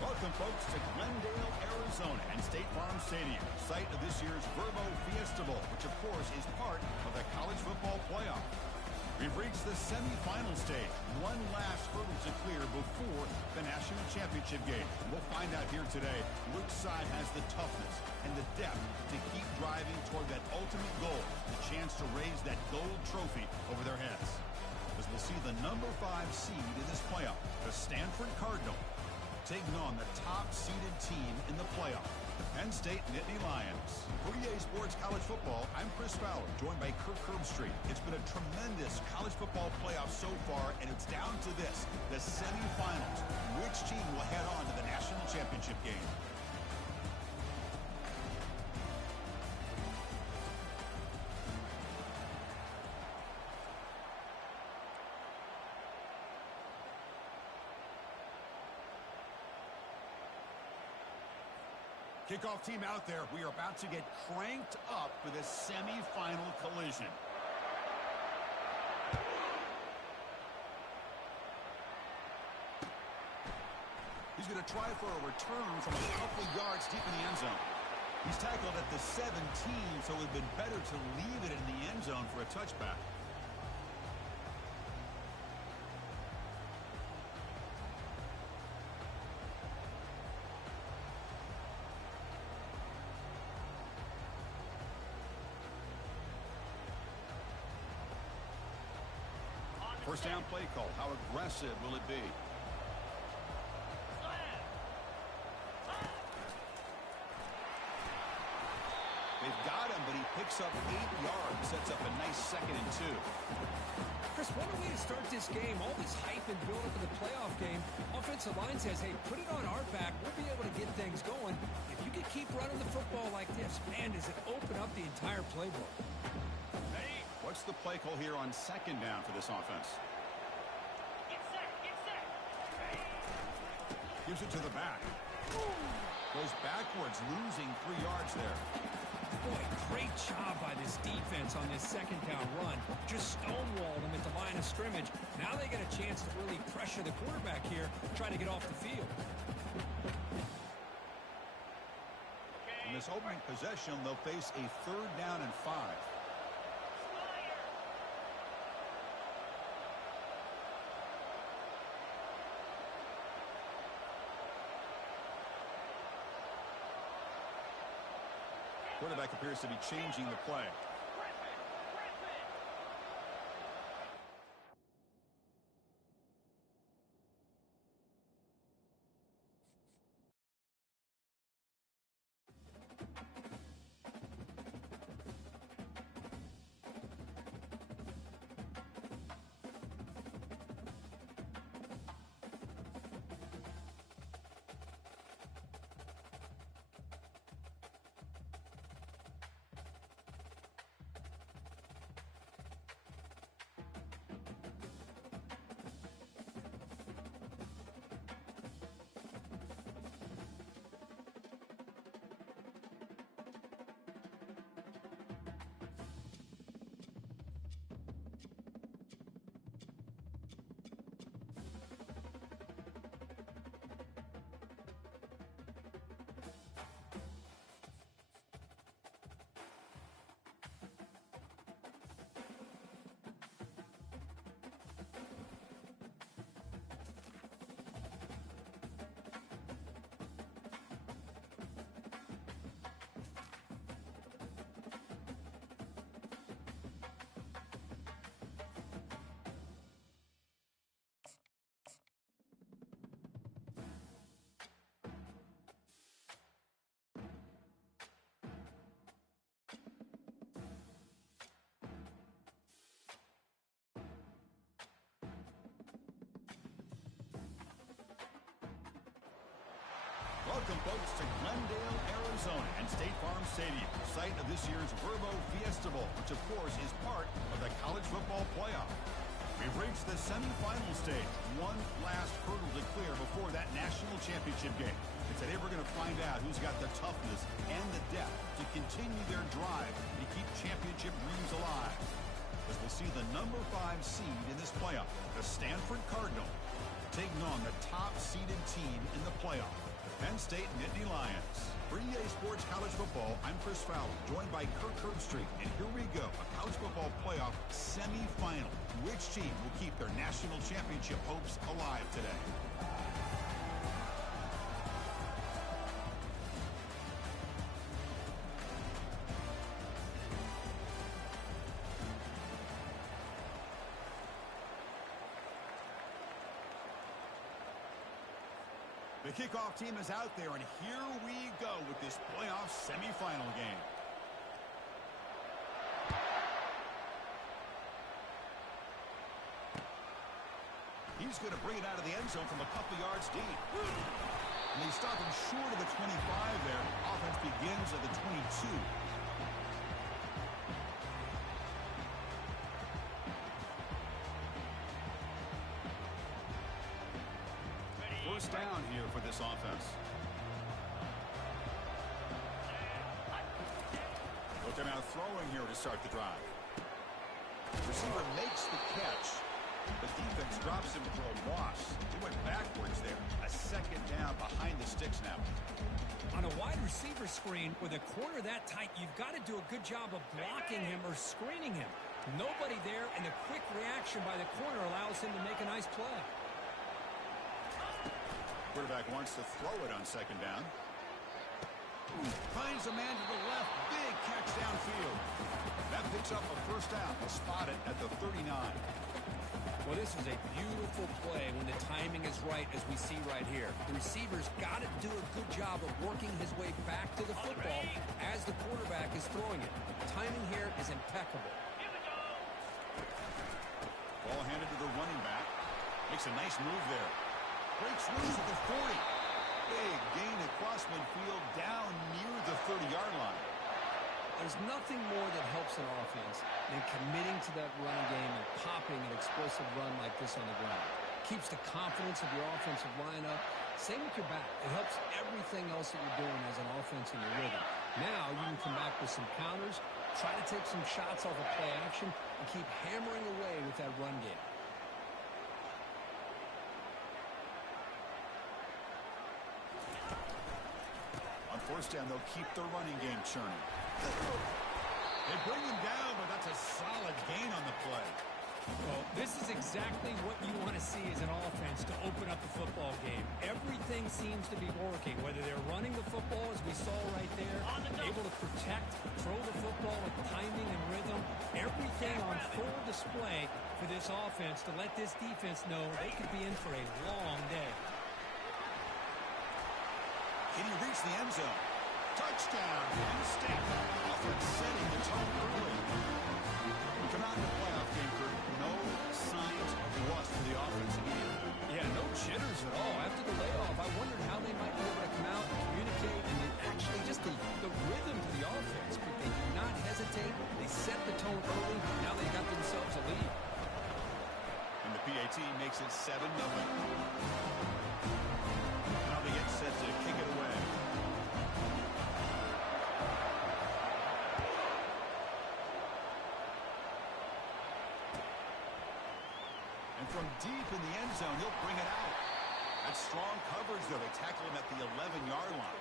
Welcome, folks, to Glendale, Arizona, and State Farm Stadium, site of this year's Verbo Fiesta Bowl, which, of course, is part of the college football playoff. We've reached the semifinal stage, one last hurdle to clear before the national championship game. We'll find out here today which side has the toughness and the depth to keep driving toward that ultimate goal, the chance to raise that gold trophy over their heads. As we'll see the number 5 seed in this playoff, the Stanford Cardinal, taking on the top-seeded team in the playoff, the Penn State Nittany Lions. For EA Sports College Football, I'm Chris Fowler, joined by Kirk Herbstreit. It's been a tremendous college football playoff so far, and it's down to this, the semifinals. Which team will head on to the national championship game? Kickoff team out there. We are about to get cranked up for this semifinal collision. He's going to try for a return from a couple yards deep in the end zone. He's tackled at the 17, so it would have been better to leave it in the end zone for a touchback. First down play call. How aggressive will it be? They've got him, but he picks up 8 yards. Sets up a nice 2nd and 2. Chris, what a way to start this game. All this hype and build up for the playoff game. Offensive line says, hey, put it on our back. We'll be able to get things going. If you can keep running the football like this, man, does it open up the entire playbook. What's the play call here on 2nd down for this offense? Get set. Gives it to the back. Goes backwards, losing 3 yards there. Boy, great job by this defense on this 2nd down run. Just stonewalled him at the line of scrimmage. Now they get a chance to really pressure the quarterback here, trying to get off the field. In this opening possession, they'll face a 3rd down and 5. Quarterback appears to be changing the play. Welcome, folks, to Glendale, Arizona, and State Farm Stadium, site of this year's Verbo Fiesta Bowl, which, of course, is part of the college football playoff. We've reached the semifinal stage, one last hurdle to clear before that national championship game. And today we're going to find out who's got the toughness and the depth to continue their drive to keep championship dreams alive. As we'll see the number 5 seed in this playoff, the Stanford Cardinal, taking on the top-seeded team in the playoff, Penn State Nittany Lions. For EA Sports College Football, I'm Chris Fowler, joined by Kirk Herbstreit. And here we go, a college football playoff semifinal. Which team will keep their national championship hopes alive today? The kickoff team is out there, and here we go with this playoff semifinal game. He's going to bring it out of the end zone from a couple yards deep. And they stop him short of the 25 there. Offense begins at the 22. First down here for this offense. Looking out throwing here to start the drive. Receiver makes the catch. The defense drops him for a loss. He went backwards there. A second down behind the sticks now. On a wide receiver screen with a corner that tight, you've got to do a good job of blocking him or screening him. Nobody there, and the quick reaction by the corner allows him to make a nice play. Quarterback wants to throw it on second down. Finds a man to the left. Big catch downfield. That picks up a first down. We'll spot it at the 39. Well, this is a beautiful play when the timing is right, as we see right here. The receiver's got to do a good job of working his way back to the football as the quarterback is throwing it. The timing here is impeccable. Ball handed to the running back. Makes a nice move there. Breaks loose at the 40. Big gain across midfield down near the 30-yard line. There's nothing more that helps an offense than committing to that running game and popping an explosive run like this on the ground. Keeps the confidence of your offensive line up. Same with your back. It helps everything else that you're doing as an offense in your rhythm. Now you can come back with some counters, try to take some shots off of play action, and keep hammering away with that run game. First down, they'll keep the running game churning. They bring him down, but that's a solid gain on the play. Well, this is exactly what you want to see as an offense to open up the football game. Everything seems to be working, whether they're running the football, as we saw right there, able to protect, throw the football with timing and rhythm. Everything on full display for this offense to let this defense know they could be in for a long day. Can he reach the end zone? Touchdown, Penn State. Offense setting the tone early. We come out in the playoff game, Kurt. No signs of rust for the offense immediately. Yeah, no jitters at all. After the layoff, I wondered how they might be able to come out and communicate and actually just the rhythm to the offense. But they do not hesitate. They set the tone early. Now they got themselves a lead. And the PAT makes it 7-0. Now they get set to kick it away. And from deep in the end zone, he'll bring it out. That's strong coverage, though. They tackle him at the 11-yard line.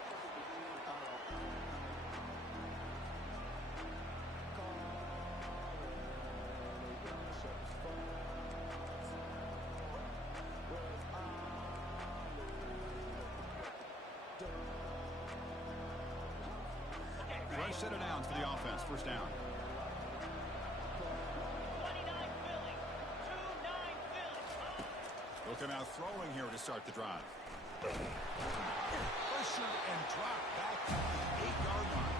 Fresh set of downs for the offense. First down. 29 Philly. 2-9 Philly. Looking out throwing here to start the drive. Pressure and drop back at the 8-yard line.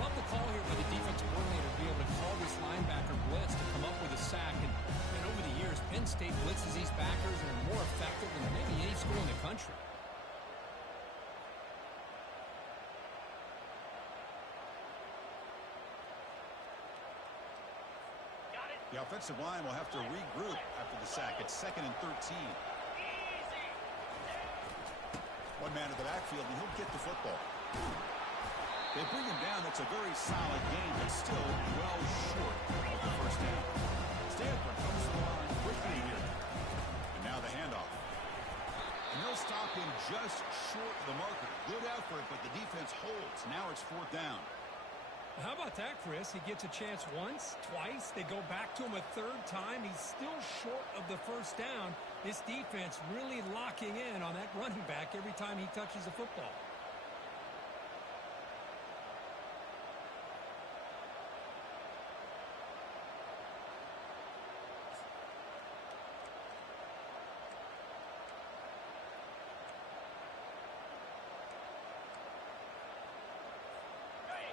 Love the call here by the defensive coordinator to be able to call this linebacker blitz to come up with a sack. And over the years, Penn State blitzes these backers and are more effective than maybe any school in the country. The offensive line will have to regroup after the sack. It's 2nd and 13. One man to the backfield, and he'll get the football. They bring him down. That's a very solid game, but still well short of the first down. Stanford comes to the line quickly here. And now the handoff. And they'll stop him just short of the marker. Good effort, but the defense holds. Now it's 4th down. How about that, Chris? He gets a chance once, twice. They go back to him a 3rd time. He's still short of the 1st down. This defense really locking in on that running back every time he touches the football.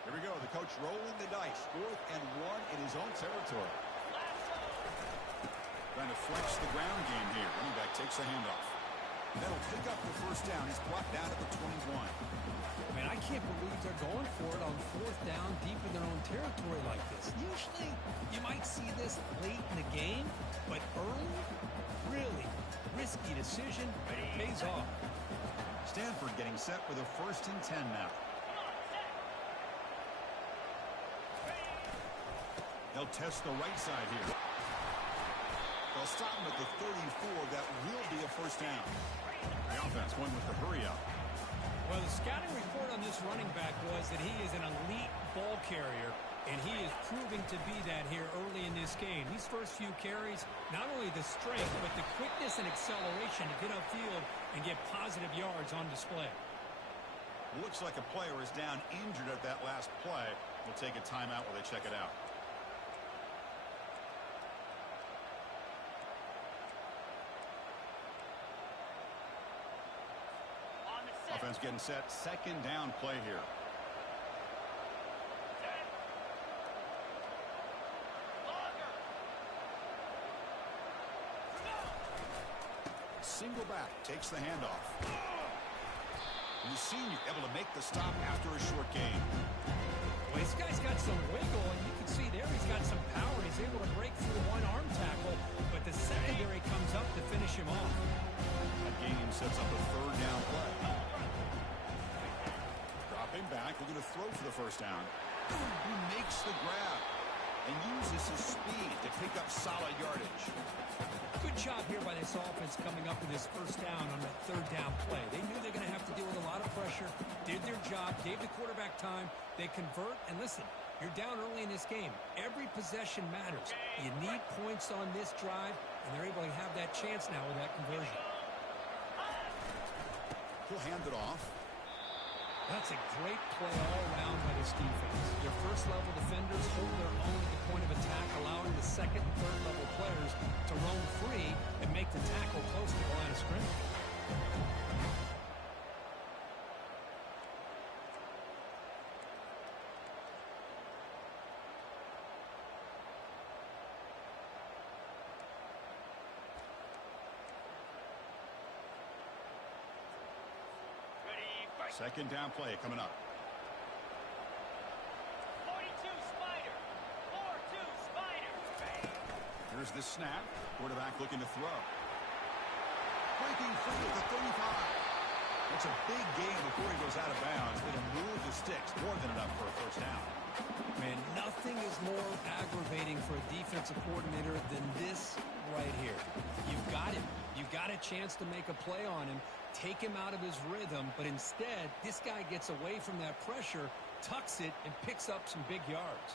Here we go. The coach rolling the dice. 4th and 1 in his own territory. Trying to flex the ground game here. Running back takes the handoff. That'll pick up the 1st down. He's brought down at the 21. Man, I can't believe they're going for it on 4th down deep in their own territory like this. Usually, you might see this late in the game, but early, really risky decision, but it pays off. Stanford getting set with a 1st and 10 now. They'll test the right side here. They'll stop him at the 34. That will be a 1st down. The offense going with the hurry up. Well, the scouting report on this running back was that he is an elite ball carrier, and he is proving to be that here early in this game. These first few carries, not only the strength, but the quickness and acceleration to get upfield and get positive yards on display. Looks like a player is down injured at that last play. We'll take a timeout while they check it out. Offense getting set. 2nd down play here. Single back. Takes the handoff. The senior able to make the stop after a short gain. Well, this guy's got some wiggle, and you can see there he's got some power. He's able to break through one arm tackle, but the secondary comes up to finish him off. That gain sets up a 3rd down play. Dropping back, looking to throw for the 1st down. He makes the grab and uses his speed to pick up solid yardage. Good job here by this offense coming up with this 1st down on that 3rd down play. They knew they're going to have to deal with a lot of pressure, did their job, gave the quarterback time. They convert, and listen, you're down early in this game. Every possession matters. You need points on this drive, and they're able to have that chance now with that conversion. He'll hand it off. That's a great play all around by this defense. Your first-level defenders hold their own at the point of attack, allowing the 2nd and 3rd level players to roam free and make the tackle close to the line of scrimmage. Second down play coming up. 42 Spider. 4-2 Spider. Here's the snap. Quarterback looking to throw. Breaking free at the 35. It's a big gain before he goes out of bounds. It'll move the sticks. More than enough for a 1st down. Man, nothing is more aggravating for a defensive coordinator than this right here. You've got him. You've got a chance to make a play on him, take him out of his rhythm, but instead, this guy gets away from that pressure, tucks it, and picks up some big yards.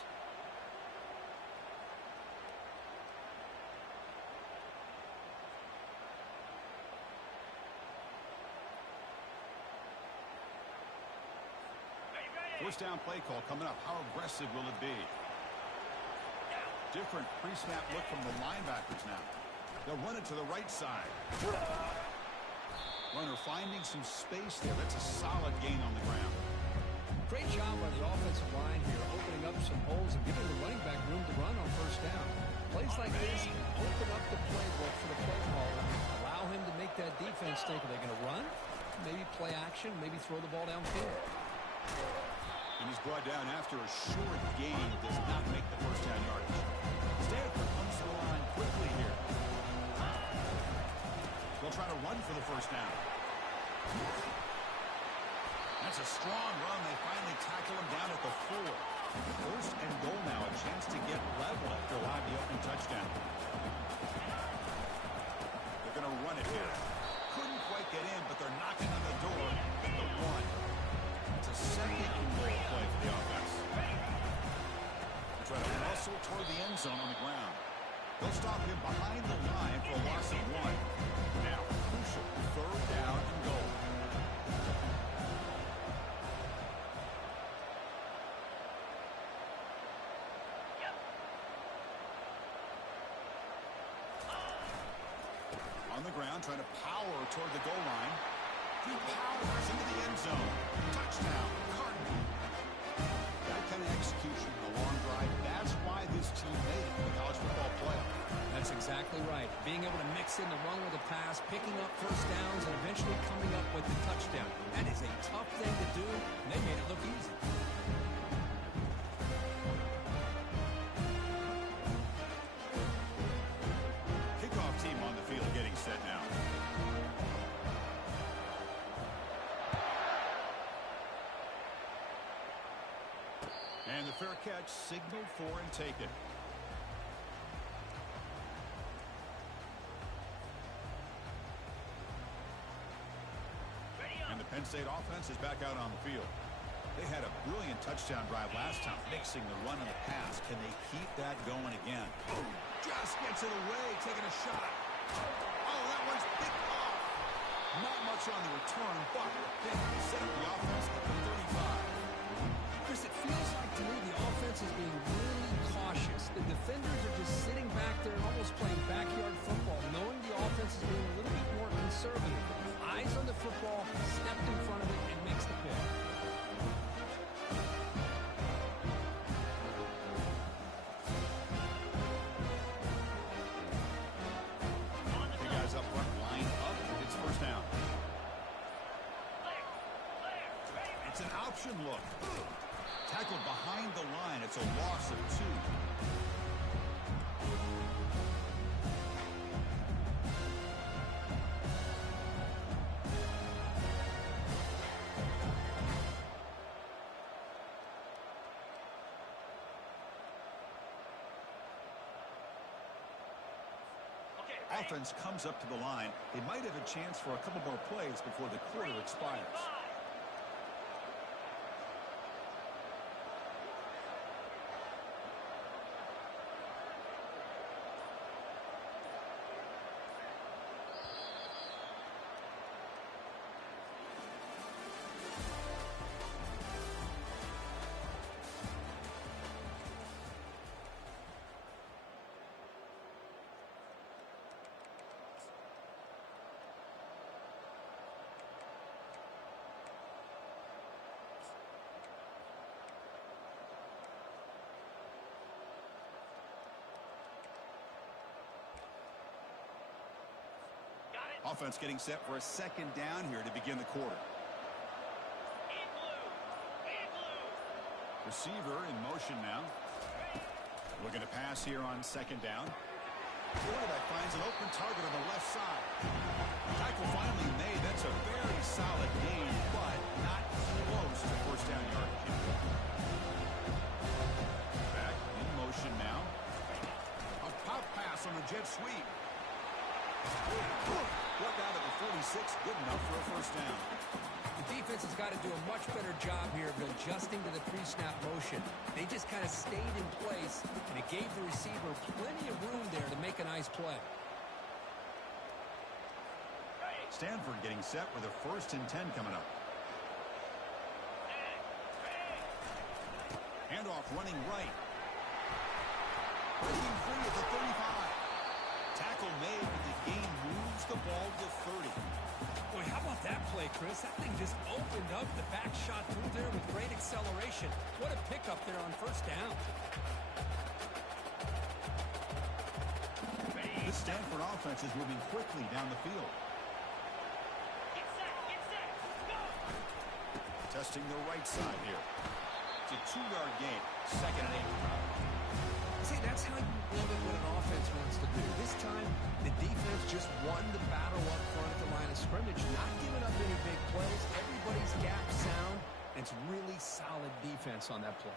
First down play call coming up. How aggressive will it be? Different pre-snap look from the linebackers now. They'll run it to the right side. Runner finding some space there. That's a solid gain on the ground. Great job by the offensive line here, opening up some holes and giving the running back room to run on 1st down. Plays like this open up the playbook for the play caller, allow him to make that defense think, are they going to run? Maybe play action, maybe throw the ball downfield. And he's brought down after a short gain. Does not make the 1st down yardage. Stanford comes to the line quickly here. They'll try to run for the 1st down. That's a strong run. They finally tackle him down at the 4. 1st and goal now. A chance to get level after allowing the opening touchdown. They're going to run it here. Couldn't quite get in, but they're not going down, trying to power toward the goal line. He powers into the end zone. Touchdown, Cardinals. That kind of execution in the long drive, that's why this team made it in the college football playoff. That's exactly right. Being able to mix in the run with the pass, picking up first downs, and eventually coming up with the touchdown. That is a tough thing to do, and they made it look easy. Kickoff team on the field getting set now. And the fair catch signaled for and taken. And the Penn State offense is back out on the field. They had a brilliant touchdown drive last time, mixing the run and the pass. Can they keep that going again? Oh, just gets it away, taking a shot. Oh, that one's picked off. Not much on the return, but they set up the offense at the 35. Chris, it feels like to me the offense is being really cautious. The defenders are just sitting back there and almost playing backyard football, knowing the offense is being a little bit more conservative. Eyes on the football, stepped in front of it, and makes the pick. The guys up front line up. It's first down. It's an option look. Tackled behind the line. It's a loss of 2. Offense comes up to the line. They might have a chance for a couple more plays before the quarter expires. Offense getting set for a second down here to begin the quarter. Receiver in motion now. Looking to pass here on second down. Quarterback finds an open target on the left side. Tackle finally made. That's a very solid gain, but not close to first down yardage. Back in motion now. A pop pass on the jet sweep. What out of the 46, good enough for a first down. The defense has got to do a much better job here of adjusting to the pre-snap motion. They just kind of stayed in place, and it gave the receiver plenty of room there to make a nice play. Stanford getting set with a 1st and 10 coming up. Handoff running right. Breaking free at the 35. Tackle made, but the gain moves the ball to 30. Boy, how about that play, Chris? That thing just opened up. The back shot through there with great acceleration. What a pickup there on first down. The Stanford offense is moving quickly down the field. Get set, go! Testing the right side here. It's a 2-yard gain. 2nd and 8. See, that's how you limit what an offense wants to do. This time, the defense just won the battle up front at the line of scrimmage, not giving up any big plays. Everybody's gap sound. It's really solid defense on that play.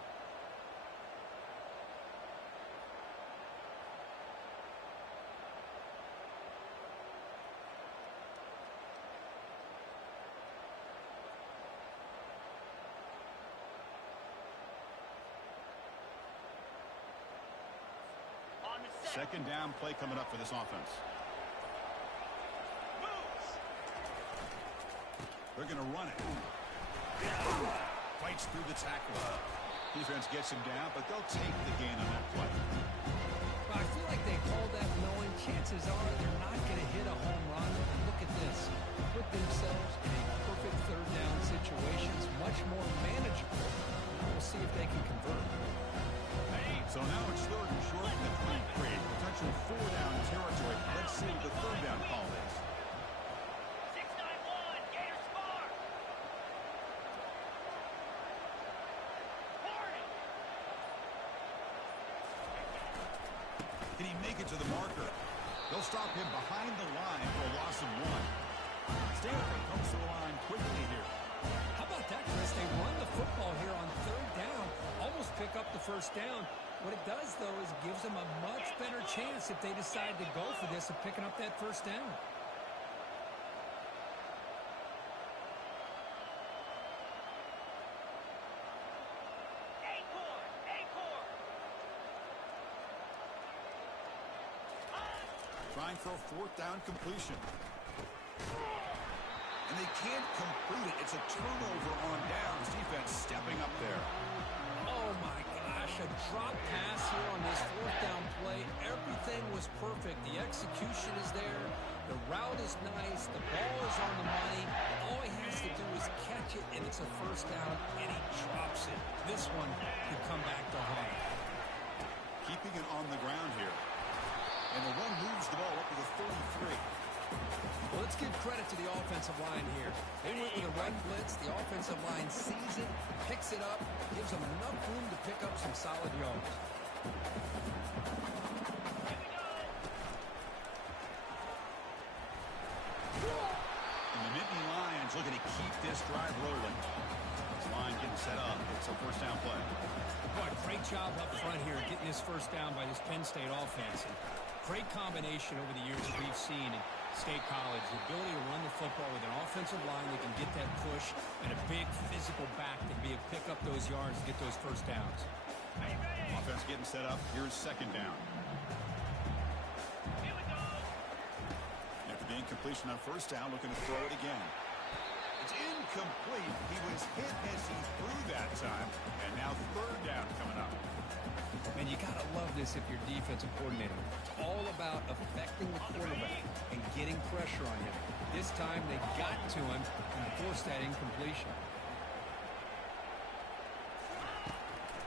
Second down play coming up for this offense. They're going to run it. Fights through the tackle. Defense gets him down, but they'll take the gain on that play. Well, I feel like they call that knowing chances are they're not going to hit a home run. And look at this. Put themselves in a perfect third down situation. It's much more manageable. We'll see if they can convert. So now it's third and short from the 23. Potential four-down territory. Let's see what the third down call is. 6-9-1. Gators score. Hornet. Can he make it to the marker? They'll stop him behind the line for a loss of one. Stanford comes to the line quickly here. How about that, Chris? They run the football here on third down, almost pick up the first down. What it does, though, is gives them a much better chance if they decide to go for this of picking up that first down. Acorn. Acorn. Trying for a fourth down completion. And they can't complete it. It's a turnover on downs. Defense stepping up there. Oh, my gosh, a drop pass here on this fourth down play. Everything was perfect. The execution is there. The route is nice. The ball is on the money. All he has to do is catch it, and it's a first down, and he drops it. This one could come back to haunt him. Keeping it on the ground here. And the one moves the ball up to the 33. Well, let's give credit to the offensive line here. They went with a run blitz. The offensive line sees it, picks it up, gives them enough room to pick up some solid yards. And the Nittany Lions looking to keep this drive rolling. This line getting set up. It's a first down play. Boy, great job up front here getting this first down by this Penn State offense. And great combination over the years that we've seen in State College. The ability to run the football with an offensive line that can get that push and a big physical back to be able to pick up those yards and get those first downs. Offense getting set up. Here's second down. Here we go. After the incompletion on first down, looking to throw it again. It's incomplete. He was hit as he threw that time. And now third down coming up. And you got to love this if you're defensive coordinator. It's all about affecting the quarterback and getting pressure on him. This time they got to him and forced that incompletion.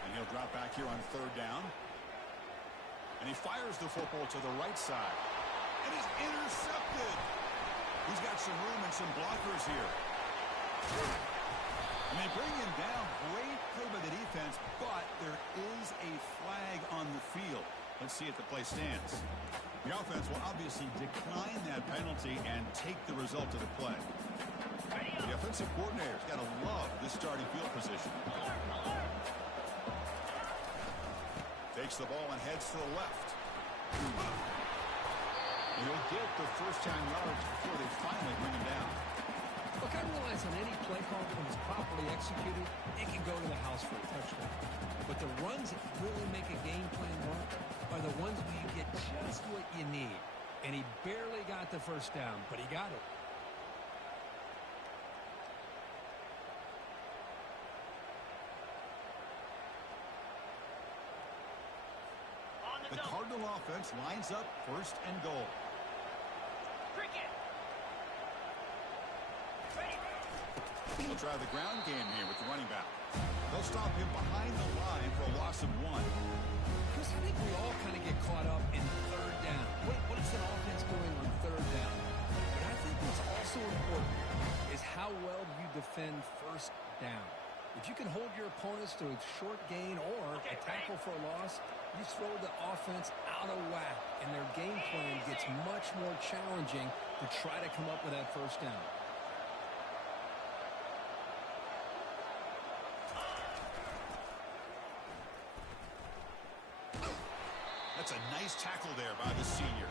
And he'll drop back here on third down. And he fires the football to the right side. And he's intercepted. He's got some room and some blockers here. And they bring him down. Great play by the defense, but there is a flag on the field. Let's see if the play stands. The offense will obviously decline that penalty and take the result of the play. The offensive coordinator's got to love this starting field position. Takes the ball and heads to the left. He'll get the first 10 yards before they finally bring him down. Look, I realize on any play call, when it's properly executed, it can go to the house for a touchdown. But the runs that really make a game plan work are the ones where you get just what you need. And he barely got the first down, but he got it. The Cardinal offense lines up first and goal. Cricket. He'll try the ground game here with the running back. They'll stop him behind the line for a loss of one. Chris, I think we all kind of get caught up in third down. What is an offense doing on third down? But I think what's also important is how well you defend first down. If you can hold your opponents to a short gain or a tackle for a loss, you throw the offense out of whack, and their game plan gets much more challenging to try to come up with that first down. That's a nice tackle there by the senior.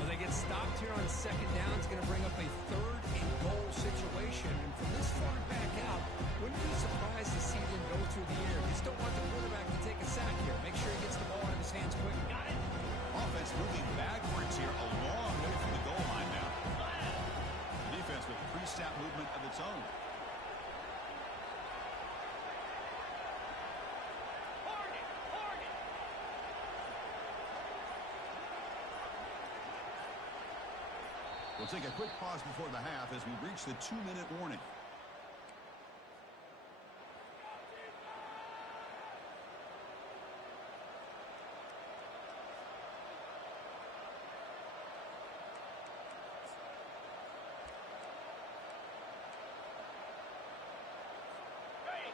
Well, they get stopped here on second down. It's going to bring up a third and goal situation. And from this far back out, wouldn't be surprised to see them go through the air. Just don't want the quarterback to take a sack here. Make sure he gets the ball out of his hands quick. Got it. Offense moving backwards here a long way from the goal line now. The defense with pre-snap movement of its own. Hornet. Hornet. We'll take a quick pause before the half as we reach the 2-minute warning.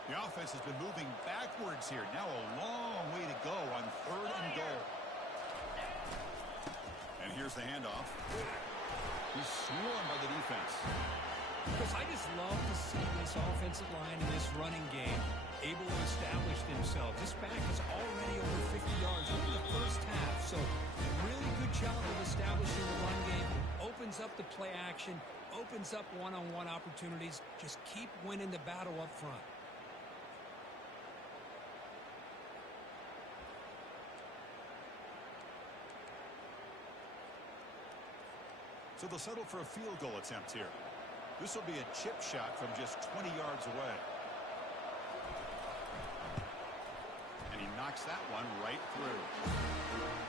The offense has been moving backwards here. Now a long way to go on 3rd and goal. And here's the handoff. He's swarmed by the defense. Chris, I just love to see this offensive line in this running game able to establish themselves. This back is already over 50 yards over the first half, so really good job of establishing the run game. Opens up the play action, opens up one-on-one opportunities. Just keep winning the battle up front. So they'll settle for a field goal attempt here. This will be a chip shot from just 20 yards away. And he knocks that one right through.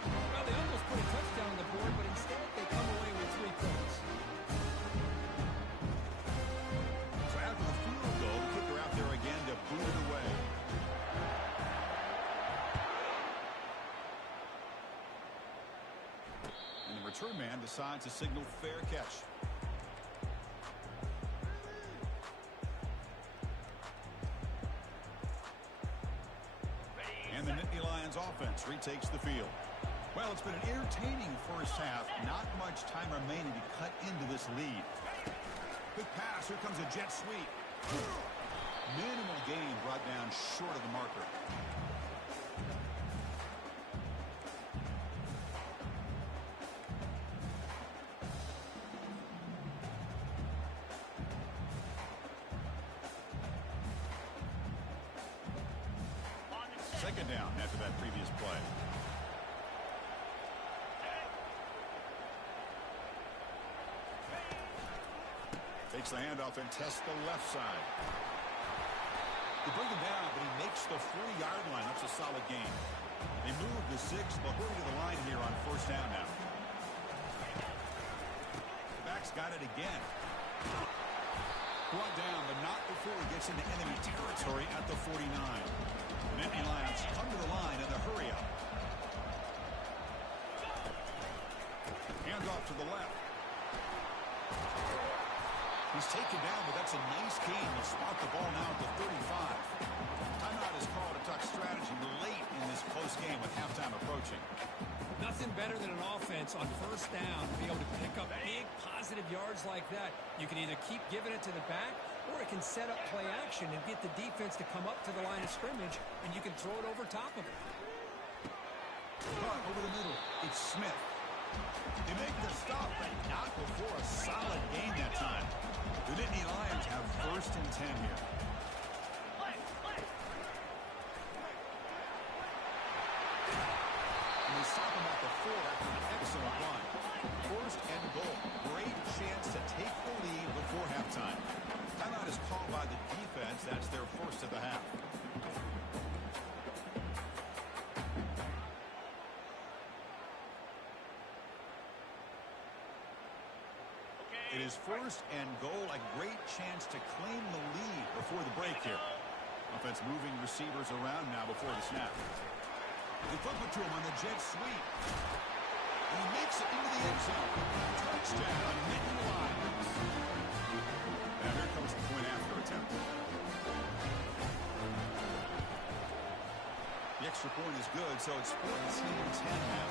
Well, they almost put a touchdown on the board, but instead they come away with 3 points. So after the field goal, the kicker out there again to boot it away. And the return man decides to signal fair catch. And the Nittany Lions offense retakes the field. Well, it's been an entertaining first half. Not much time remaining to cut into this lead. Quick pass. Here comes a jet sweep. Minimal gain brought down short of the marker. Second down after that previous play. Takes the handoff and tests the left side. They bring him down, but he makes the 40-yard line. That's a solid gain. They move the 6. They'll hurry to the line here on first down now. The back's got it again. Brought down, but not before he gets into enemy territory at the 49. The Nittany Lions come to the line in the hurry-up. Handoff to the left. He's taken down, but that's a nice gain. He'll spot the ball now at the 35. Timeout is called to talk strategy late in this close game with halftime approaching. Nothing better than an offense on first down to be able to pick up big positive yards like that. You can either keep giving it to the back, or it can set up play action and get the defense to come up to the line of scrimmage, and you can throw it over top of it. Cut over the middle. It's Smith. They make the stop, but not before a solid gain that time. The Nittany Lions have first and 10 here. And they stop him at the 4 after an excellent run. First and goal. Great chance to take the lead before halftime. Timeout is called by the defense. That's their first of the half. It is first and goal, a great chance to claim the lead before the break here. Offense moving receivers around now before the snap. They flip it to him on the jet sweep. And he makes it into the end zone. Touchdown, Nittany Lions. Now here comes the point after attempt. The extra point is good, so it's 14-10 now.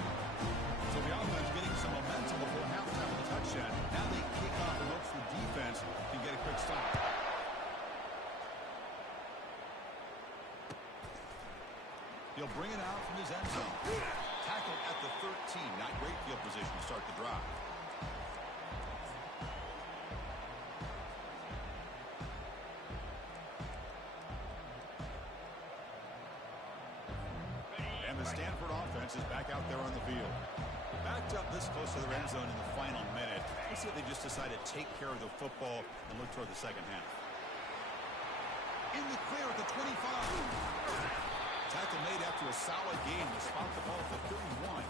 So the offense getting some momentum before halftime with a touchdown. Now they kick off and hopes the defense can get a quick stop. He'll bring it out from his end zone. Tackled at the 13. Not great field position to start the drive. And the Stanford offense is back out there on the field. Backed up this close to the end zone in the final minute. Let's see if they just decide to take care of the football and look toward the second half. In the clear at the 25. Tackle made after a solid game to spot the ball at the 31.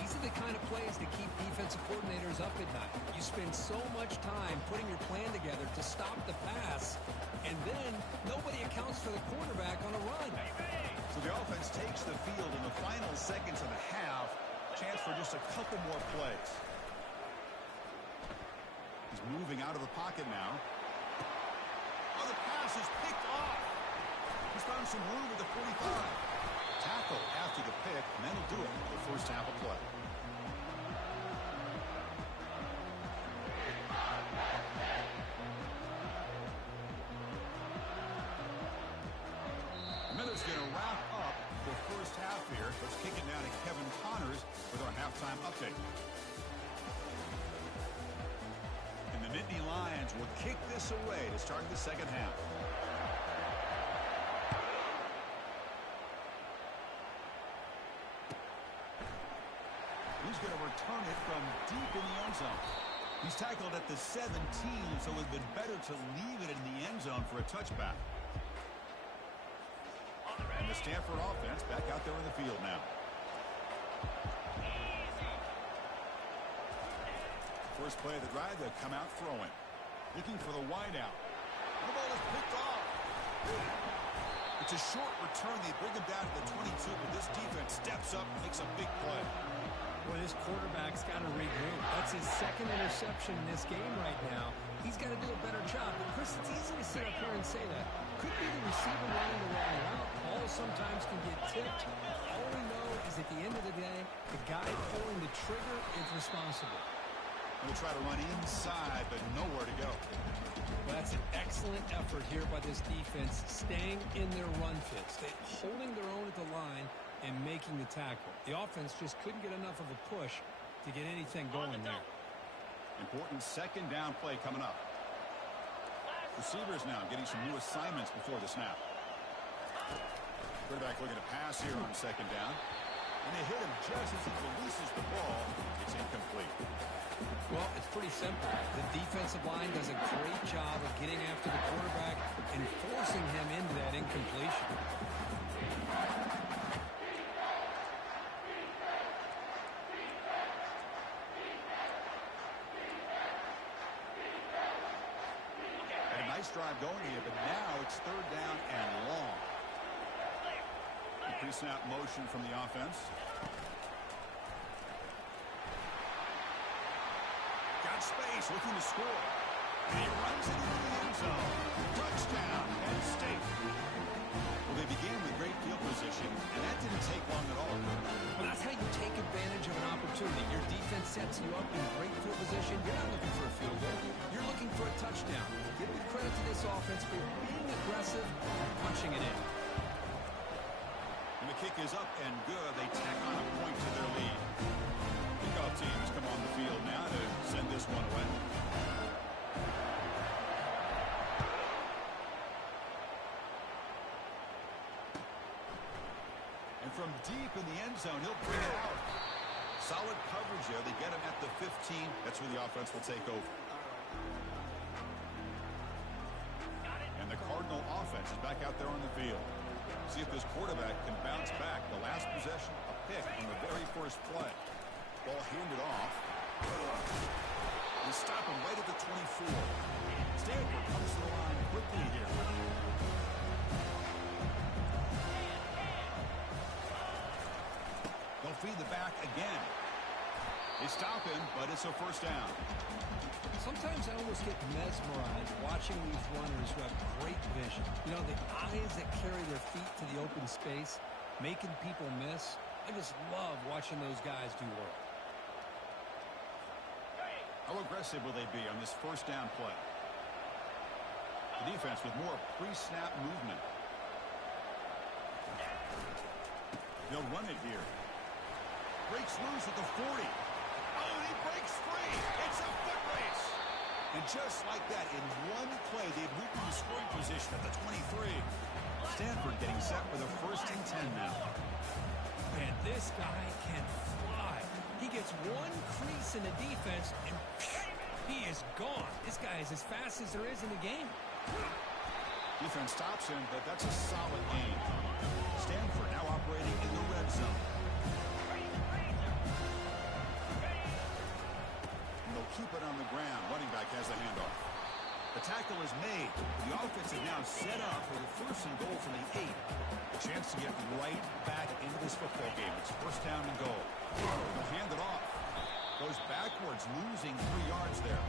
These are the kind of plays that keep defensive coordinators up at night. You spend so much time putting your plan together to stop the pass, and then nobody accounts for the quarterback on a run. So the offense takes the field in the final seconds of the half. Chance for just a couple more plays. He's moving out of the pocket now. Oh, the pass is picked off. He's found some room at the 45. Tackle after the pick, and that'll do it for the first half of play. Miller's going to wrap up the first half here. Let's kick it down to Kevin Connors with our halftime update. And the Nittany Lions will kick this away to start the second half. He's going to return it from deep in the end zone. He's tackled at the 17, so it would have been better to leave it in the end zone for a touchback. And the Stanford offense back out there in the field now. First play of the drive, they'll come out throwing. Looking for the wideout. And the ball is picked off. It's a short return. They bring him down to the 22, but this defense steps up and makes a big play. Well, his quarterback's got to regroup. That's his second interception in this game right now. He's got to do a better job. But, Chris, it's easy to sit up here and say that. Could be the receiver running the wrong route. Ball sometimes can get tipped. All we know is at the end of the day, the guy pulling the trigger is responsible. They'll try to run inside, but nowhere to go. Well, that's an excellent effort here by this defense, staying in their run fits. They're holding their own at the line and making the tackle. The offense just couldn't get enough of a push to get anything going there. Important second down play coming up. Receivers now getting some new assignments before the snap. Quarterback looking to pass here on second down. And they hit him just as he releases the ball. It's incomplete. Well, it's pretty simple. The defensive line does a great job of getting after the quarterback and forcing him into that incompletion. Drive going here, but now it's third down and long. Pre-snap motion from the offense. Got space, looking to score. And he runs it into the end zone. Touchdown, Penn State. Well, they began with great field position, and that didn't take long at all. Well, that's how you take advantage of an opportunity. Your defense sets you up in great field position. You're not looking for a field goal. You're looking for a touchdown. Give the credit to this offense for being aggressive and punching it in. And the kick is up and good. They tack on a point to their lead. Kickoff teams come on the field now to send this one away. And from deep in the end zone, he'll bring it out. Solid coverage there. They get him at the 15. That's where the offense will take over. And the Cardinal offense is back out there on the field. See if this quarterback can bounce back. The last possession, a pick on the very first play. Ball handed off. They stop him right at the 24. Stanford comes to the line quickly here. They'll feed the back again. They stop him, but it's a first down. Sometimes I almost get mesmerized watching these runners who have great vision. You know, the eyes that carry their feet to the open space, making people miss. I just love watching those guys do work. How aggressive will they be on this first down play? The defense with more pre-snap movement. They'll run it here. Breaks loose at the 40. Oh, and he breaks free. It's a foot race. And just like that, in one play, they've moved to the scoring position at the 23. Stanford getting set with a 1st and 10 now. And this guy can fly. He gets one crease in the defense, and he is gone. This guy is as fast as there is in the game. Defense stops him, but that's a solid gain. Stanford now operating in the red zone. keep it on the ground. Running back has the handoff. The tackle is made. The offense is now set up for the first and goal from the 8. A chance to get right back into this football game. It's first down and goal. They'll hand it off. Goes backwards, losing 3 yards there.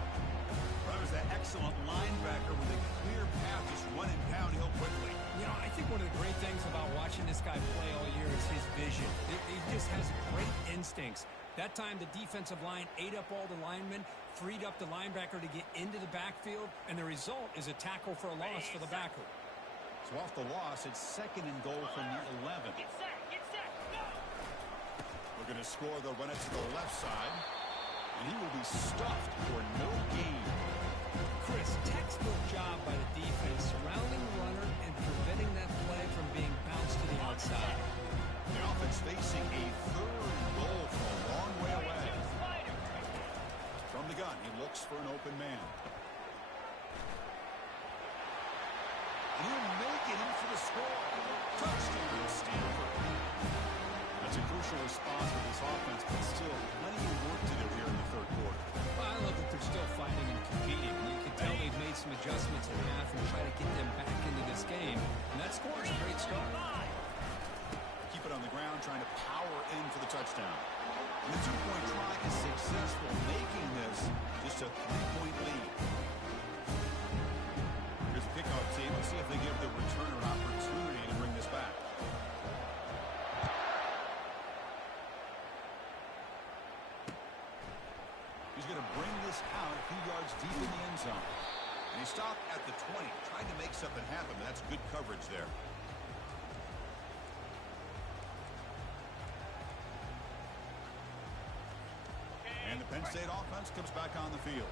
Well, there's that excellent linebacker with a clear path, just running downhill quickly. You know, I think one of the great things about watching this guy play all year is his vision. He just has great instincts. That time, the defensive line ate up all the linemen, freed up the linebacker to get into the backfield, and the result is a tackle for a loss for the backer. So off the loss, it's second and goal from the 11. Get set, go! We're going to score. They'll run it to the left side, and he will be stuffed for no gain. Chris, textbook job by the defense, surrounding the runner and preventing that play from being bounced to the outside. The offense facing a third and goal from a long way away. From the gun, he looks for an open man. And he'll make it in for the score. Touchdown, Stanford. That's a crucial response for this offense, but still plenty of work to do here in the third quarter. Well, I love that they're still fighting and competing. You can tell they've made some adjustments in half and try to get them back into this game. And that score is a great start. Keep it on the ground, trying to power in for the touchdown. And the two-point try is successful, making this just a 3-point lead. Here's the kickoff team. Let's see if they give the returner an opportunity to bring this back. He's going to bring this out a few yards deep in the end zone. And he stopped at the 20, trying to make something happen, but that's good coverage there. And the Penn State offense comes back on the field.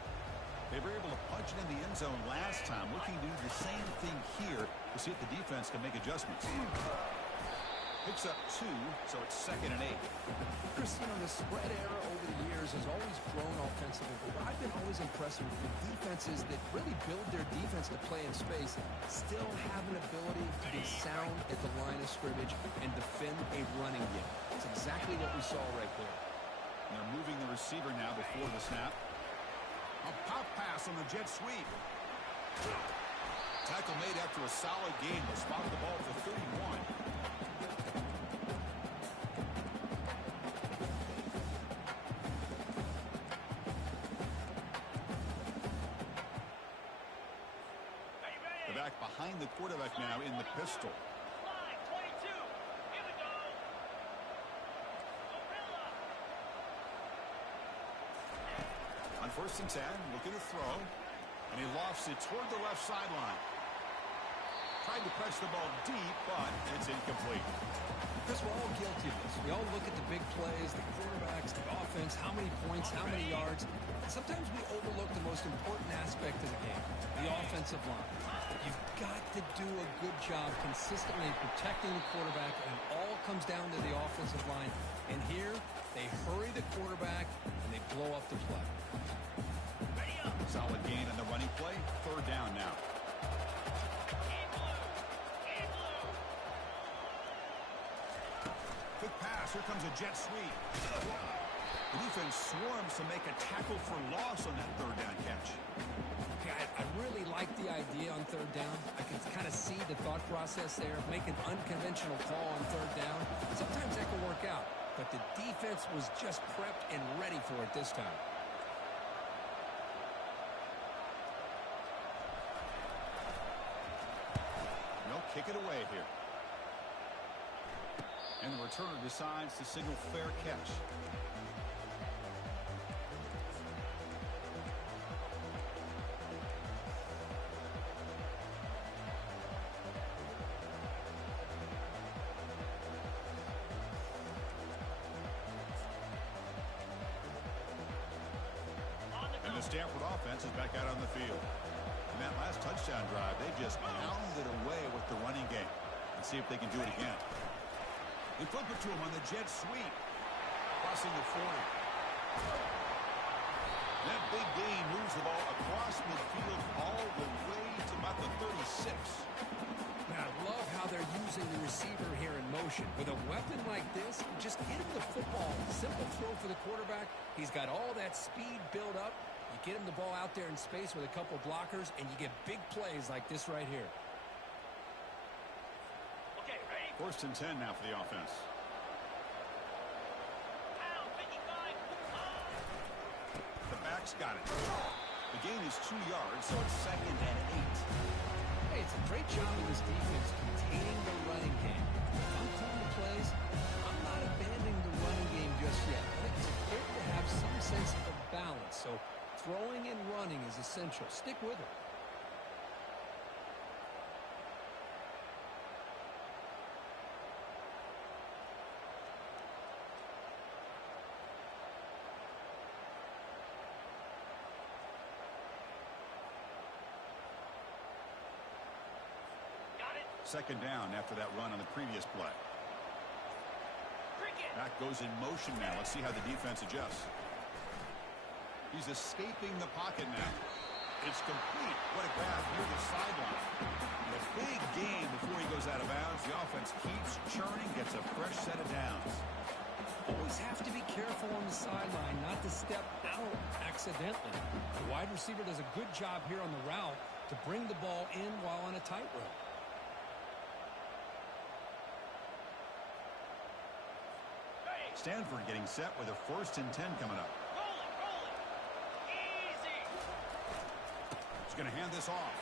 They were able to punch it in the end zone last time, looking to do the same thing here to see if the defense can make adjustments. Picks up 2, so it's second and 8. Chris, you know, the spread era over the years has always grown offensively, but I've been always impressed with the defenses that really build their defense to play in space, still have an ability to be sound at the line of scrimmage and defend a running game. That's exactly what we saw right there. And they're moving the receiver now before the snap. A pop pass on the jet sweep. Tackle made after a solid gain. They'll spot the ball for 31. They're back behind the quarterback now in the pistol. Line, 22. Here we go. Gorilla. On first and 10, looking to throw. And he lofts it toward the left sideline. Tried to press the ball deep, but it's incomplete. Chris, we're all guilty of this. We all look at the big plays, the quarterbacks, the offense, how many points, how many yards. Sometimes we overlook the most important aspect of the game, the offensive line. You've got to do a good job consistently protecting the quarterback, and it all comes down to the offensive line. And here, they hurry the quarterback, and they blow up the play. Solid gain on the running play. Third down now. Quick pass. Here comes a jet sweep. The defense swarms to make a tackle for loss on that third down catch. I really like the idea on third down. I can kind of see the thought process there. Make an unconventional call on third down. Sometimes that can work out. But the defense was just prepped and ready for it this time. They'll kick it away here. And the returner decides to signal fair catch. And the Stanford offense is back out on the field. In that last touchdown drive, they just pounded away with the running game. Let's see if they can do it again. They flip it to him on the jet sweep. Crossing the 40. That big gain moves the ball across midfield all the way to about the 36. Now, I love how they're using the receiver here in motion. With a weapon like this, just get him the football. Simple throw for the quarterback. He's got all that speed built up. You get him the ball out there in space with a couple blockers, and you get big plays like this right here. Okay, ready? 1st and 10 now for the offense. Pound, 55. The back's got it. The gain is 2 yards, so it's 2nd and 8. Hey, it's a great job of this defense containing the running game. If I'm calling the plays, I'm not abandoning the running game just yet. I think it's important to have some sense of balance, so throwing and running is essential. Stick with it. Got it. 2nd down after that run on the previous play. Cricket. Back goes in motion now. Let's see how the defense adjusts. He's escaping the pocket now. It's complete. What a grab near the sideline. And a big gain before he goes out of bounds. The offense keeps churning, gets a fresh set of downs. Always have to be careful on the sideline not to step out accidentally. The wide receiver does a good job here on the route to bring the ball in while on a tightrope. Stanford getting set with a 1st and 10 coming up. Rolling. Easy. He's going to hand this off.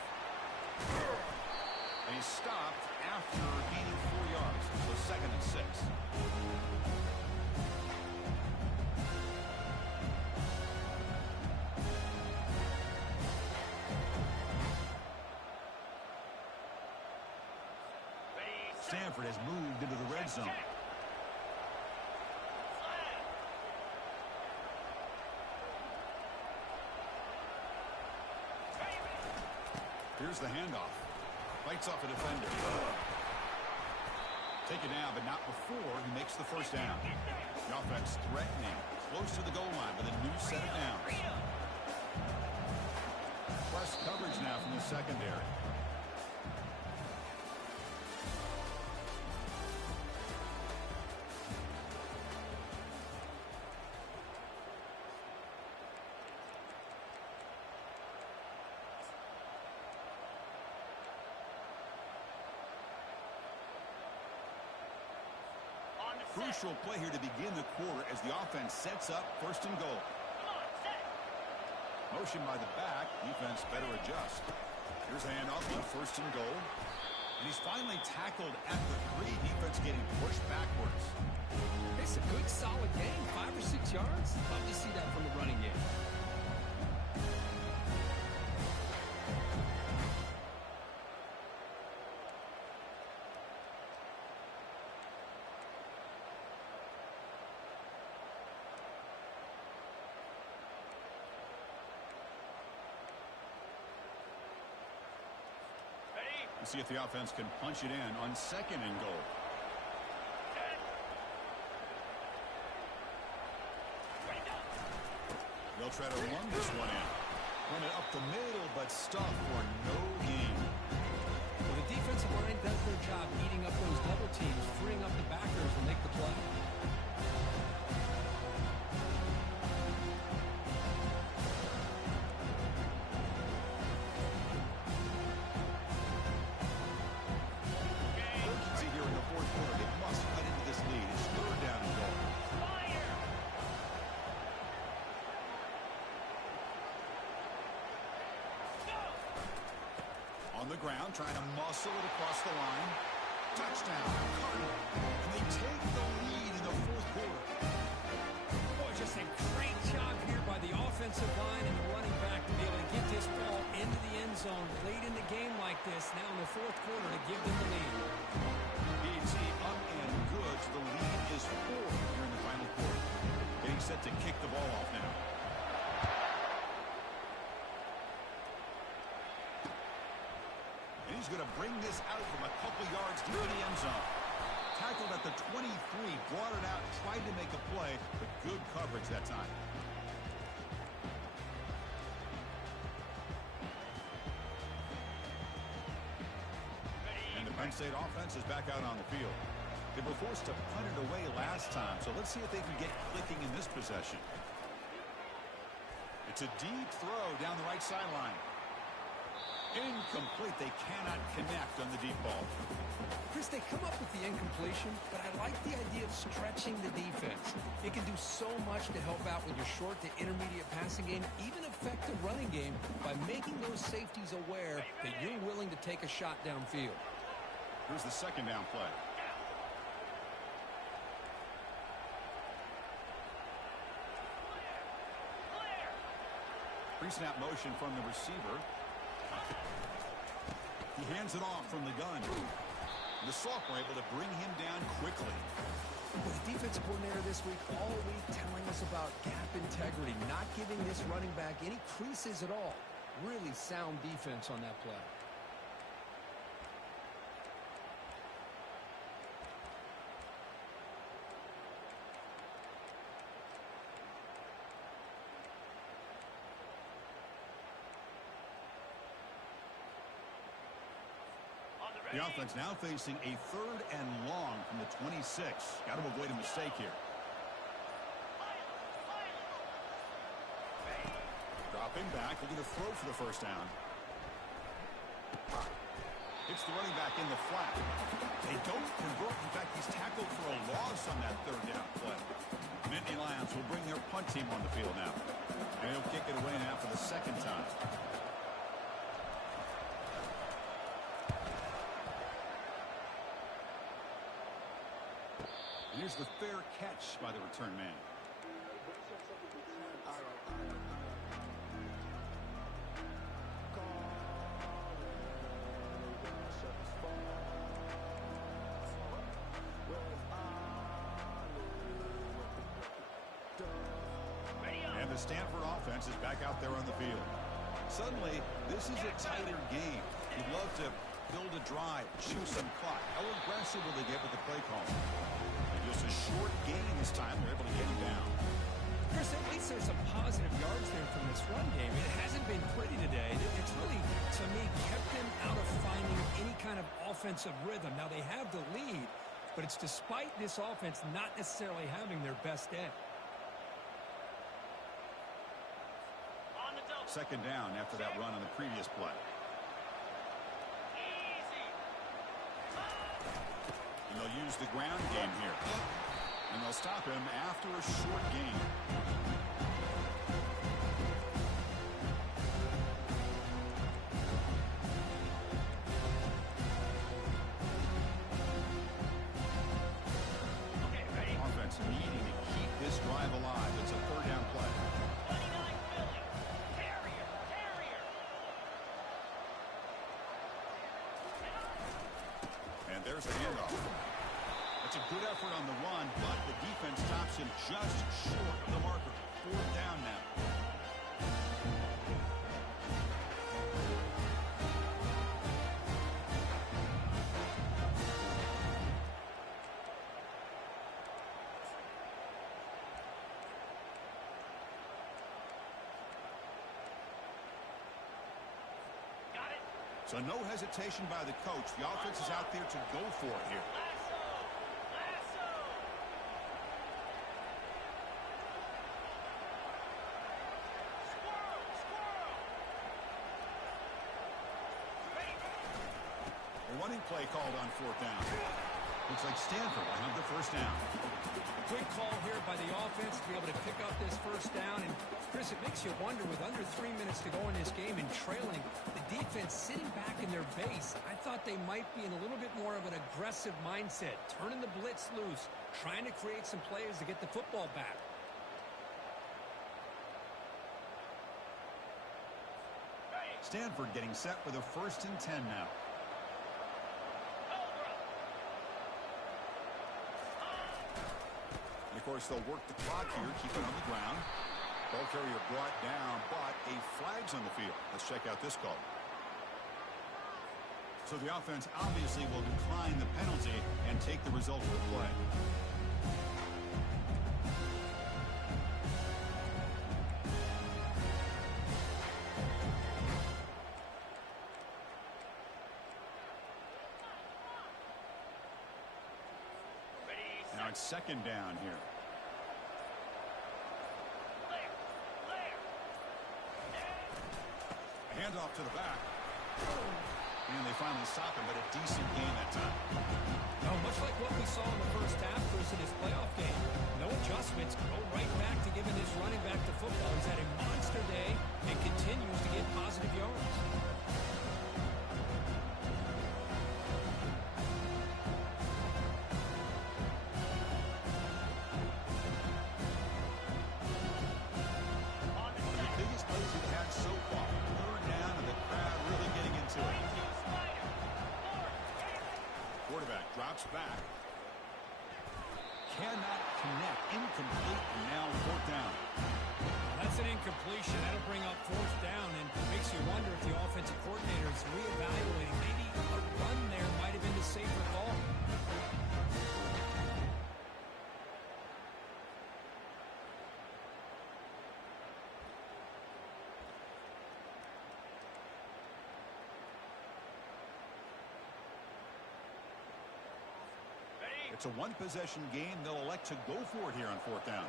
And he's stopped after gaining 4 yards. So 2nd and 6. Ready, set. Stanford has moved into the red zone. Check. Flag. Ready. Here's the handoff. Fights off a defender. Take it now, but not before he makes the 1st down. The offense threatening, close to the goal line with a new set of downs. Plus coverage now from the secondary. On the set. Crucial play here to begin the quarter as the offense sets up 1st and goal. Come on, set. Motion by the back. Defense better adjust. Here's a handoff on 1st and goal. And he's finally tackled at the 3. Defense getting pushed backwards. It's a good, solid game. 5 or 6 yards. Love to see that from the running game. Ready. Let's see if the offense can punch it in on 2nd and goal. Set. Ready, go. They'll try to run this one in. Run it up the middle, but stuff for no gain. Well, the defensive line does their job eating up those double teams, freeing up the backers to make the play. Urgency here in the 4th quarter. They must cut into this lead. It's 3rd down and goal. Fire. Go. On the ground, trying to muscle it across the line. Touchdown, Cardinal. And they take the lead in the 4th quarter. Boy, just a great job here by the offensive line and the running back to be able to get this ball into the end zone late in the game like this, now in the 4th quarter, to give them the lead. PTFL up and good. So the lead is 4 here in the final quarter. Getting set to kick the ball off now. And he's going to bring this out from a couple yards deep in the end zone. Tackled at the 23, brought it out, tried to make a play, but good coverage that time. And the Penn State offense is back out on the field. They were forced to punt it away last time, so let's see if they can get clicking in this possession. It's It's a deep throw down the right sideline. Incomplete. They cannot connect on the deep ball. Chris, they come up with the incompletion, but I like the idea of stretching the defense. It can do so much to help out with your short to intermediate passing game, even affect the running game by making those safeties aware that you're willing to take a shot downfield. Here's the second down play. Pre-snap motion from the receiver. He hands it off from the gun. The Salk were able to bring him down quickly. Well, the defensive coordinator this week all week telling us about gap integrity, not giving this running back any creases at all. Really sound defense on that play. The offense now facing a 3rd and long from the 26. Got to avoid a mistake here. Dropping back, looking to throw for the first down. Hits the running back in the flat. They don't convert. In fact, he's tackled for a loss on that 3rd down play. Nittany Lions will bring their punt team on the field now. And he'll kick it away now for the 2nd time. Here's the fair catch by the return man. And the Stanford offense is back out there on the field. Suddenly, this is a tighter game. You'd love to build a drive, chew some clock. How aggressive will they get with the play call? Just a short gain this time. They're able to get him down. Chris, at least there's some positive yards there from this run game. It hasn't been pretty today. It's really, to me, kept them out of finding any kind of offensive rhythm. Now, they have the lead, but it's despite this offense not necessarily having their best day. 2nd down after that run on the previous play. And they'll use the ground game here. And they'll stop him after a short gain. Okay, ready? Offense needing to keep this drive alive. It's a 3rd down play. 29 Philly. Carrier. And there's the handoff. It's a good effort on the run, but the defense stops him just short of the marker. 4th down now. Got it. So no hesitation by the coach. The offense is out there to go for it here. Lasso. Squirrel. Ready. A running play called on 4th down. Looks like Stanford will have the first down. Quick call here by the offense to be able to pick up this first down. And, Chris, it makes you wonder, with under 3 minutes to go in this game and trailing, the defense sitting back in their base, I thought they might be in a little bit more of an aggressive mindset, turning the blitz loose, trying to create some plays to get the football back. Stanford getting set for the 1st and 10 now. And of course, they'll work the clock here, keep it on the ground. Ball carrier brought down, but a flag's on the field. Let's check out this call. So the offense obviously will decline the penalty and take the result of the play. Now it's 2nd down here. off to the back. And they finally stop him, but a decent gain that time. Now, much like what we saw in the first half versus his playoff game, no adjustments, go right back to giving his running back to football. He's had a monster day and continues to get positive yards. Drops back. Cannot connect. Incomplete. And now fourth down. That's an incompletion. That'll bring up fourth down and makes you wonder if the offensive coordinator is reevaluating. Maybe a run there might have been the safer call. It's a one-possession game. They'll elect to go for it here on fourth down.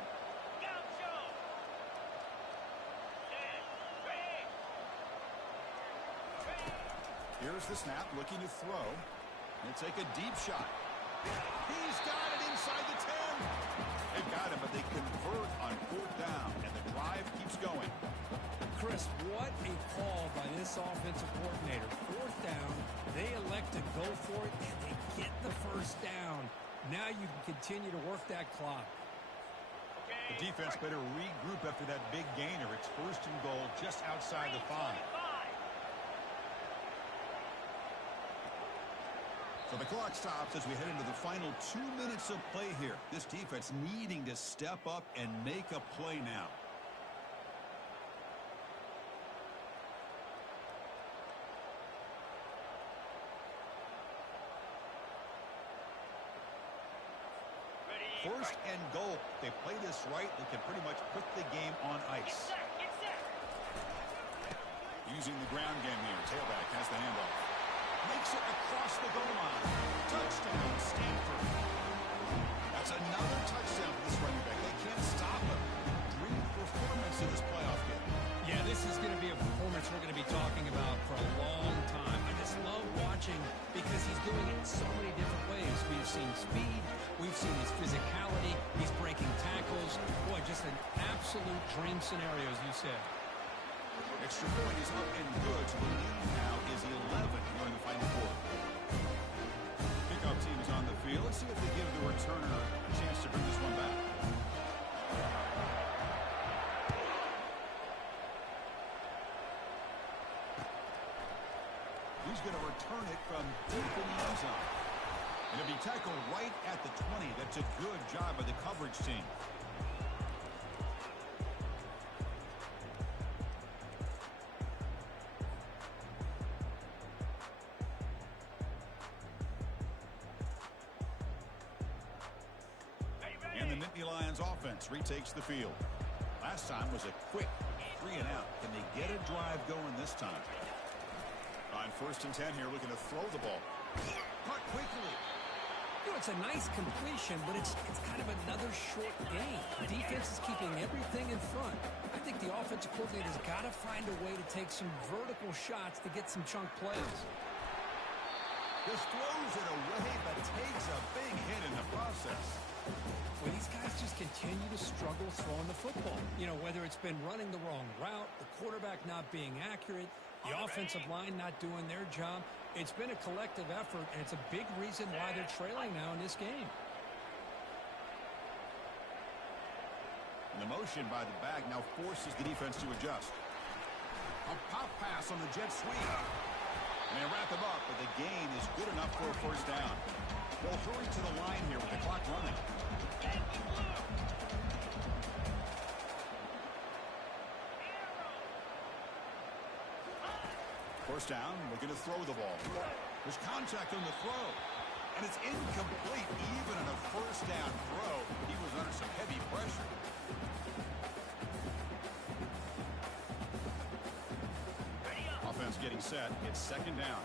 Here's the snap, looking to throw. He'll take a deep shot. He's got it inside the 10. They've got it, but they convert on fourth down, and the drive keeps going. Chris, what a call by this offensive coordinator. Fourth down, they elect to go for it, and they get the first down. Now you can continue to work that clock. The defense better regroup after that big gainer. It's first and goal just outside the 5. So the clock stops as we head into the final 2 minutes of play here. This defense needing to step up and make a play now. First and goal. They play this right, they can pretty much put the game on ice. Using the ground game here. Tailback has the handoff. Makes it across the goal line. Touchdown, Stanford. That's another touchdown for this running back. They can't stop him. Great performance in this playoff game. Yeah, this is going to be a performance we're going to be talking about for a long time. I just love watching because he's doing it so many different ways. We've seen speed. We've seen his physicality. He's breaking tackles. Boy, just an absolute dream scenario, as you said. Extra point is up and good. So the lead now is 11 here in the final quarter. Kickoff team is on the field. Let's see if they give the returner a chance to bring this one back. He's going to return it from deep in the end zone. And it'll be tackled right at the 20. That's a good job by the coverage team. And the Nittany Lions offense retakes the field. Last time was a quick 3 and out. Can they get a drive going this time? On first and 10 here, looking to throw the ball. Caught quickly. You know, it's a nice completion, but it's kind of another short game. The defense is keeping everything in front. I think the offensive coordinator's got to find a way to take some vertical shots to get some chunk plays. Just throws it away, but takes a big hit in the process. Well, these guys just continue to struggle throwing the football. You know, whether it's been running the wrong route, the quarterback not being accurate, the offensive line not doing their job. It's been a collective effort, and it's a big reason why they're trailing now in this game. And the motion by the back now forces the defense to adjust. A pop pass on the jet sweep. And they wrap him up, but the gain is good enough for a first down. They'll hurry to the line here with the clock running. First down, looking to throw the ball. There's contact on the throw. And it's incomplete even on a first down throw. He was under some heavy pressure. Offense getting set. It's second down.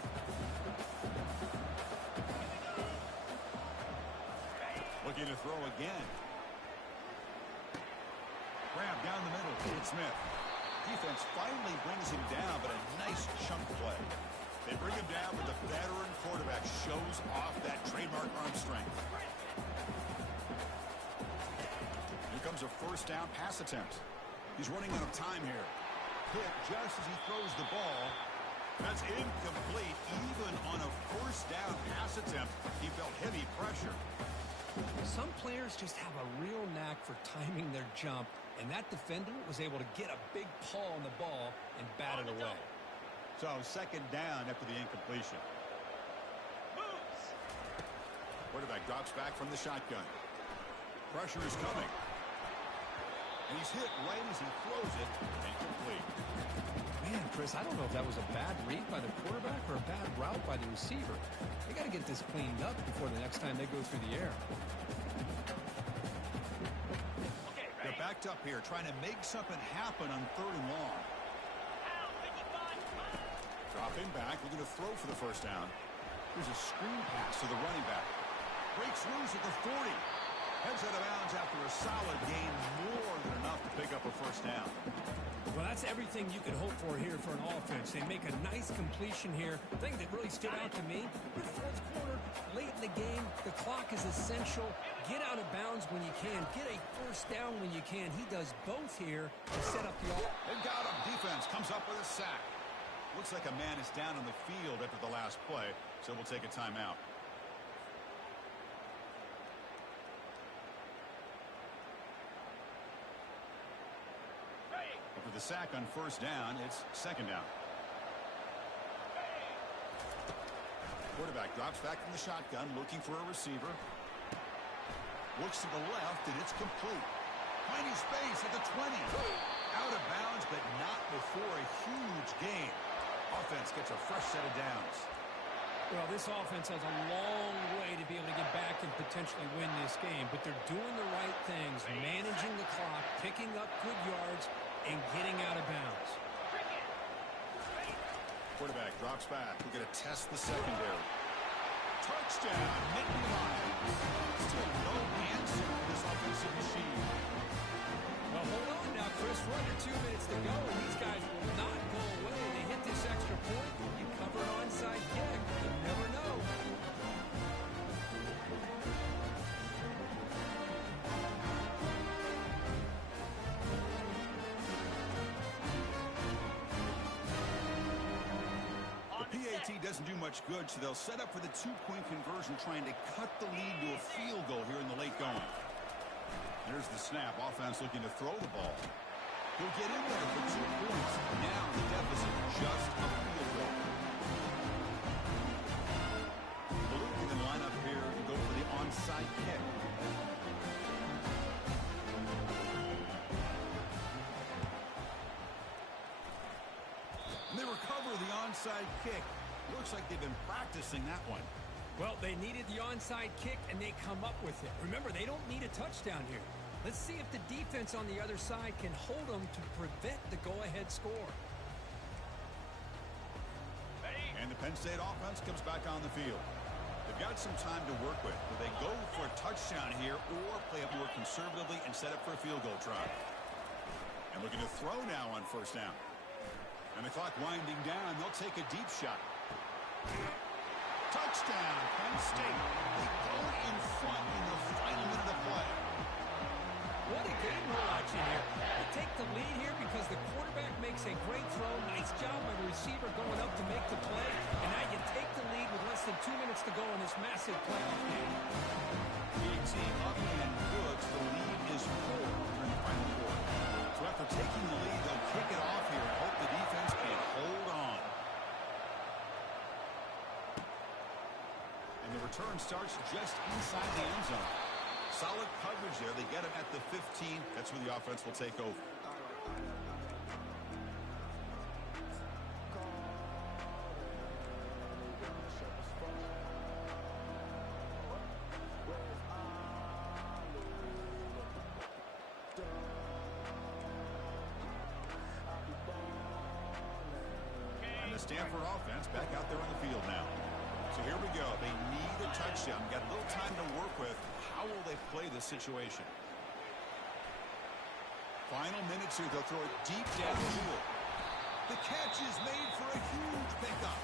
Looking to throw again. Grab down the middle. It's Smith. Defense finally brings him down, but a nice chunk play. They bring him down, but the veteran quarterback shows off that trademark arm strength. Here comes a first down pass attempt. He's running out of time here. Hit just as he throws the ball. That's incomplete. Even on a first down pass attempt, he felt heavy pressure. Some players just have a real knack for timing their jump, and that defender was able to get a big paw on the ball and bat it away. So second down after the incompletion. Moves. Quarterback drops back from the shotgun. Pressure is coming. And he's hit right as he throws it. Incomplete. Man, Chris, I don't know if that was a bad read by the quarterback or a bad route by the receiver. They got to get this cleaned up before the next time they go through the air. Okay, ready? They're backed up here, trying to make something happen on 3rd and long. Out, 55. Dropping back, looking to throw for the first down. Here's a screen pass to the running back. Breaks loose at the 40. Heads out of bounds after a solid gain, more than enough to pick up a first down. Well, that's everything you could hope for here for an offense. They make a nice completion here. The thing that really stood out to me, in the fourth quarter, late in the game, the clock is essential. Get out of bounds when you can. Get a first down when you can. He does both here to set up the offense. They've got him. Defense comes up with a sack. Looks like a man is down on the field after the last play, so we'll take a timeout. With the sack on first down, it's second down. Quarterback drops back from the shotgun, looking for a receiver. Looks to the left, and it's complete. Finding space at the 20. Out of bounds, but not before a huge gain. Offense gets a fresh set of downs. Well, this offense has a long way to be able to get back and potentially win this game, but they're doing the right things, managing the clock, picking up good yards, and getting out of bounds. Quarterback drops back. We're going to test the secondary. Touchdown, Nittany Lions. Still no answer to this offensive machine. Well, hold on now, Chris. We're under 2 minutes to go, and these guys will not go away. They hit this extra point. You cover an onside kick. You never know. PAT doesn't do much good, so they'll set up for the 2-point conversion, trying to cut the lead to a field goal here in the late going. There's the snap. Offense looking to throw the ball. He'll get in there for 2 points. Now the deficit just a field goal. Blue can line up here and go for the onside kick. They recover the onside kick. Looks like they've been practicing that one. Well, they needed the onside kick, and they come up with it. Remember, they don't need a touchdown here. Let's see if the defense on the other side can hold them to prevent the go-ahead score. And the Penn State offense comes back on the field. They've got some time to work with. Do they go for a touchdown here or play up more conservatively and set up for a field goal try? And looking to throw now on first down. And the clock winding down, they'll take a deep shot. Touchdown, Penn State. They go in front in the final minute of play. What a game we're watching here. They take the lead here because the quarterback makes a great throw. Nice job by the receiver going up to make the play. And now you take the lead with less than 2 minutes to go in this massive playoff game. PAT up and good. The lead is 4 in the final quarter. So after taking the lead, they'll kick it off here and hope the defense can hold on. And the return starts just inside the end zone. Solid coverage there. They get him at the 15. That's where the offense will take over. And the Stanford offense back out there on the field now. So here we go. They need a touchdown. Got a little time to work with. How will they play this situation? Final minutes here. They'll throw it deep downfield. The catch is made for a huge pickup.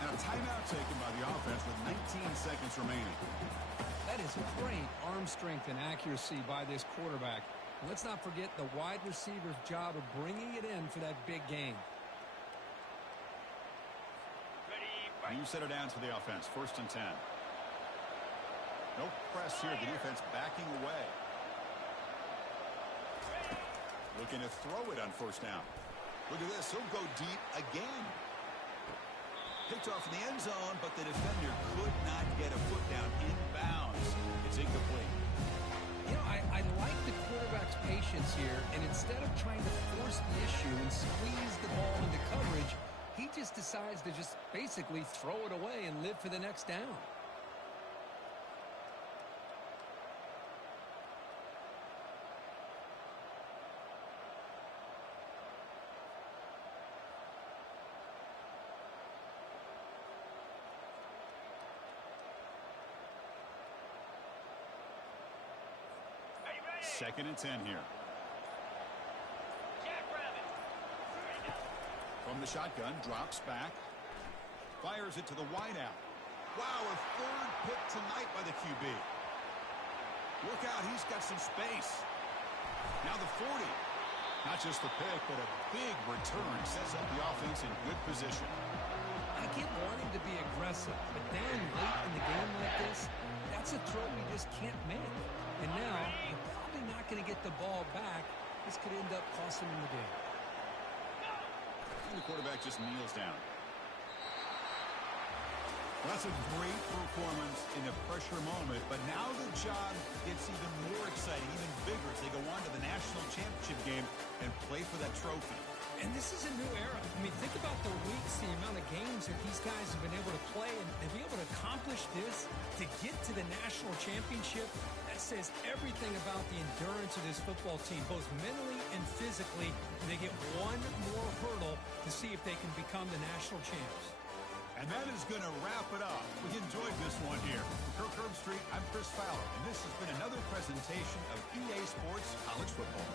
And a timeout taken by the offense with 19 seconds remaining. That is great arm strength and accuracy by this quarterback. And let's not forget the wide receiver's job of bringing it in for that big game. New set of downs for the offense. 1st and 10. No press here. The defense backing away. Looking to throw it on 1st down. Look at this. He'll go deep again. Picked off in the end zone, but the defender could not get a foot down inbounds. It's incomplete. You know, I like the quarterback's patience here, and instead of trying to force the issue and squeeze the ball into coverage, he just decides to just basically throw it away and live for the next down. Second and 10 here. From the shotgun, drops back. Fires it to the wideout. Wow, a 3rd pick tonight by the QB. Look out, he's got some space. Now the 40. Not just the pick, but a big return. Sets up the offense in good position. I get wanting to be aggressive, but down late in the game like this, that's a throw you just can't make. And now, you're probably not going to get the ball back. This could end up costing him the game. And the quarterback just kneels down. Well, that's a great performance in a pressure moment, but now the job gets even more exciting, even bigger as they go on to the national championship game and play for that trophy. And this is a new era. I mean, think about the weeks, the amount of games that these guys have been able to play, and be able to accomplish this, to get to the national championship, that says everything about the endurance of this football team, both mentally and physically. And they get one more hurdle to see if they can become the national champs. And that is going to wrap it up. We enjoyed this one here. For Kirk Herbstreit, I'm Chris Fowler, and this has been another presentation of EA Sports College Football.